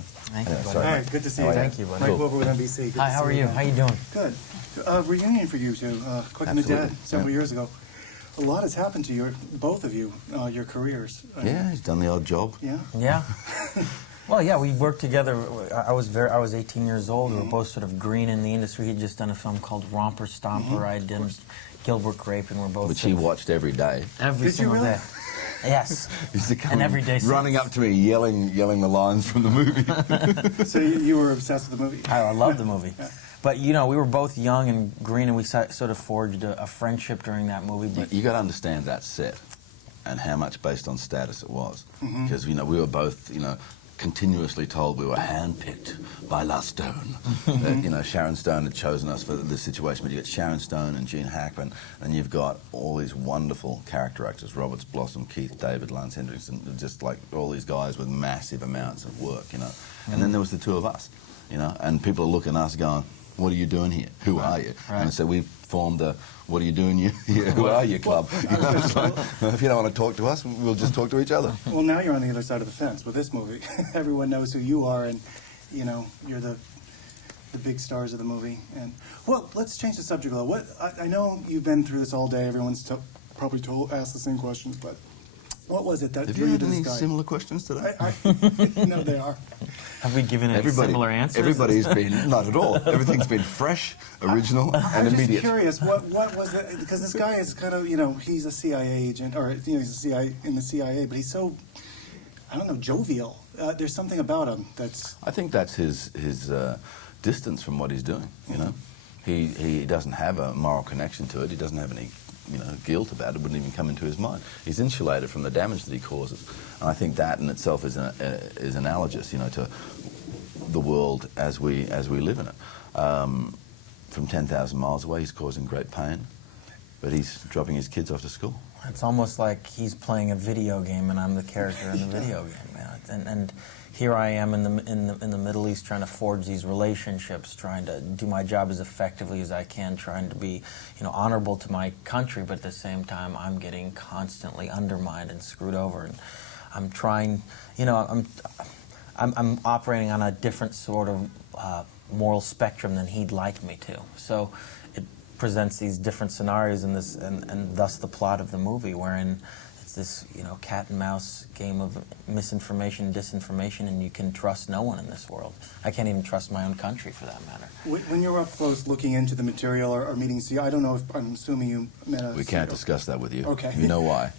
Thank you, buddy. Sorry, All mate. right, good to see you. Thank you, buddy. Mike Wilbur with NBC. Good Hi, to how see are you? again. How you doing? Good. Reunion for you two, Quick and the Dead, Absolutely, several yeah. years ago. A lot has happened to you, both of you, your careers. Yeah, he's done the odd job. Yeah? Yeah. Well, yeah, we worked together. I was 18 years old. We were both sort of green in the industry. He'd just done a film called Romper Stomper I did Gilbert Grape, and we're both Which he watched every day. every Did you single really? day. Yes. He used to come And every day running since. up to me, yelling the lines from the movie. So you were obsessed with the movie? I love the movie. Yeah. But, you know, we were both young and green, and we sort of forged a friendship during that movie. But You got to understand that set and how much based on status it was. Because, you know, we were both, you know, continuously told we were handpicked by La Stone. That, you know, Sharon Stone had chosen us for this situation, but you get Sharon Stone and Gene Hackman, and you've got all these wonderful character actors, Roberts Blossom, Keith David, Lance Henricksen, just like all these guys with massive amounts of work, you know. And then there was the two of us, you know, and people are looking at us going, what are you doing here? Who are you? Right. And so we formed a what are you doing here? Who are you club? You know, it's like, if you don't want to talk to us, we'll just talk to each other. Well, now you're on the other side of the fence with this movie. Everyone knows who you are, and, you know, you're the big stars of the movie. And well, let's change the subject a little. I know you've been through this all day. Everyone's probably asked the same questions, but what was it that Have drew you you had to any this guy? similar questions today? No, they are. have we given any similar answers? Everybody's been, not at all. Everything's been fresh, original, and I'm just immediate. curious, what was it? Because this guy is kind of, you know, he's a CIA agent, or, you know, he's a CIA in the CIA, but he's so, I don't know, jovial. There's something about him that's... I think that's his distance from what he's doing, you know. He doesn't have a moral connection to it. He doesn't have any, you know, guilt about it. Wouldn't even come into his mind. He's insulated from the damage that he causes. And I think that in itself is analogous, you know, to the world as we live in it. From 10,000 miles away, he's causing great pain, but he's dropping his kids off to school. It's almost like he's playing a video game and I'm the character in the video game. Yeah. And here I am in the Middle East trying to forge these relationships, trying to do my job as effectively as I can, trying to be, you know, honorable to my country, but at the same time I'm getting constantly undermined and screwed over. And I'm trying, you know, I'm operating on a different sort of moral spectrum than he'd like me to. So it presents these different scenarios in this, and thus the plot of the movie, wherein it's this, you know, cat and mouse game of misinformation and disinformation, and you can trust no one in this world. I can't even trust my own country, for that matter. When you're up close looking into the material or meeting CEO, I don't know if, I'm assuming you met a We can't CEO. discuss that with you. Okay. You know why.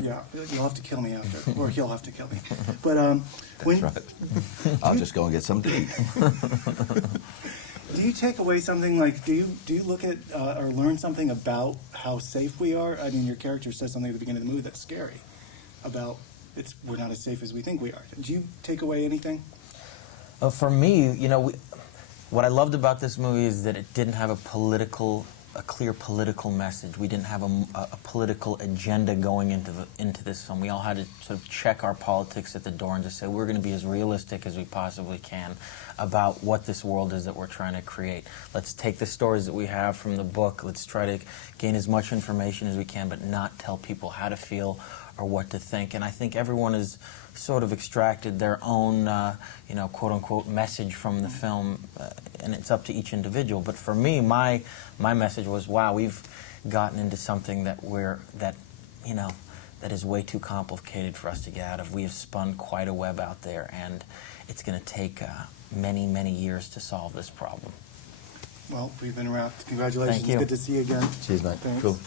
Yeah, you'll have to kill me after, or he'll have to kill me. But That's right. I'll just go and get some to eat. do you take away something, like, do you look at or learn something about how safe we are? I mean, your character says something at the beginning of the movie that's scary about we're not as safe as we think we are. Do you take away anything? For me, you know, what I loved about this movie is that it didn't have a clear political message. We didn't have a political agenda going into this film. We all had to sort of check our politics at the door and just say we're going to be as realistic as we possibly can about what this world is that we're trying to create. Let's take the stories that we have from the book. Let's try to gain as much information as we can, but not tell people how to feel or what to think. And I think everyone has sort of extracted their own, you know, quote-unquote message from the film, and it's up to each individual. But for me, my message was, wow, we've gotten into something that you know, that is way too complicated for us to get out of. We have spun quite a web out there, and it's going to take many, many years to solve this problem. Well, we've been wrapped. Congratulations. Thank you. It's good to see you again. Cheers, mate. Thanks. Cool.